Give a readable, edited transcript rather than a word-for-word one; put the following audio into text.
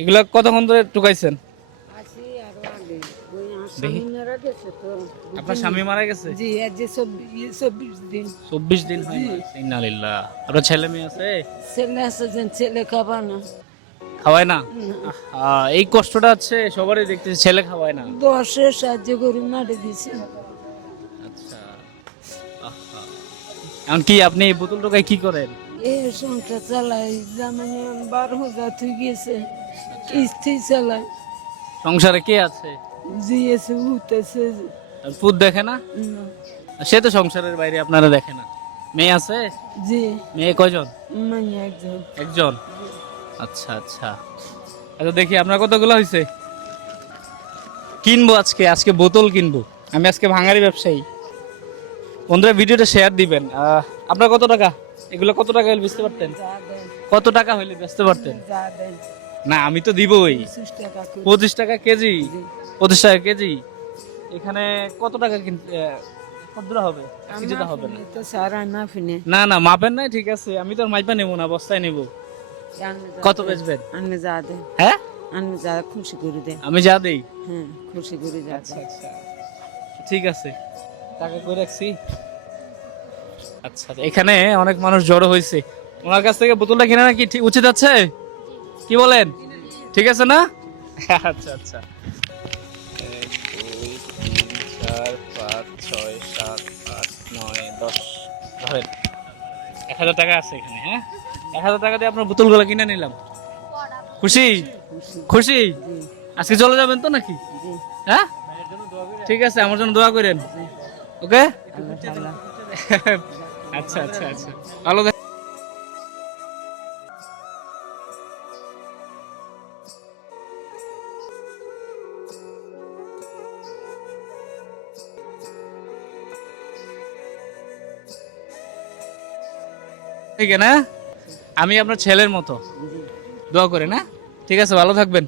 এগুলা কতক্ষণ ধরে টুকাইছেন? আসি আরো আগে ওই দেখি। স্বামী মারা গেছে তো। আপনার স্বামী মারা গেছে? জি আজ যে 24 দিন 24 দিন হয় না? ইন্নালিল্লাহ। আপনার ছেলে মেয়ে আছে? ছেলে আছে যে ছেলে খাবা না খাওয়ায় না? এই কষ্টটা আছে সবারই দেখতেছি, ছেলে খাওয়ায় না। দশে সাহায্য করে মারে দিছে। আচ্ছা। আহা। এখন কি আপনি এই বোতল টোকায় কি করেন? এ সংসার চালাই জামাই 12,000 তুই গেছে কিস্তি চালাই সংসারে কে আছে? জিয়েছে উঠেছে আর পুত দেখে না? সে তো সংসারের বাইরে আপনারা দেখে না। মেয়ে আছে? জি মেয়ে কয়জন? মানে একজন একজন। আচ্ছা আচ্ছা। আচ্ছা দেখি আপনার কতগুলো হয়েছে? কিনবো আজকে, আজকে বোতল কিনবো। আমি আজকে ভাঙারি ব্যবসায়ী। বন্ধুরা ভিডিওটা শেয়ার দিবেন। আপনার কত টাকা? এগুলো কত টাকা হলে বেচতে পারতেন? যা দেন কত টাকা হলে বেচতে পারতেন? যা দেন না আমি তো দিবই। 25 টাকা করে 25 টাকা কেজি? জি। 25 টাকা কেজি। এখানে কত টাকা কিনতে কতটা হবে? কিছুটা হবে না। তো সারা না ফিনে না না মাপেন নাই, ঠিক আছে। আমি তো আর মাইপা নেবো না, বস্তায় নেবো। কত বেচবেন? আনবে যা দেন হ্যাঁ আনবে যা খুশি করে দেন আমি যা দেই। হ্যাঁ খুশি করে যা আচ্ছা দেন আচ্ছা ঠিক আছে, টাকা করে রাখছি। আচ্ছা আচ্ছা, এখানে অনেক মানুষ জড়ো হয়েছে। ওনার কাছ থেকে বোতলটা কিনা নাকি ঠিক উচিত আছে? কি বলেন? ঠিক আছে না? আচ্ছা আচ্ছা। 1 2 3 4 5 6 7 8 9 10 ধরেন 1000 টাকা আছে এখানে। হ্যাঁ 1000 টাকা দিয়ে আপনার বোতলগুলো কিনে নিলাম। খুশি? খুশি? আজকে চলে যাবেন তো নাকি? জি হ্যাঁ ঠিক আছে, আমার জন্য দোয়া করেন। ওকে আল্লাহ তাআলা আচ্ছা আচ্ছা আচ্ছা ভালো ঠিক আছে না? আমি আপনার ছেলের মতো, জি দোয়া করেন। হ্যাঁ ঠিক আছে, ভালো থাকবেন।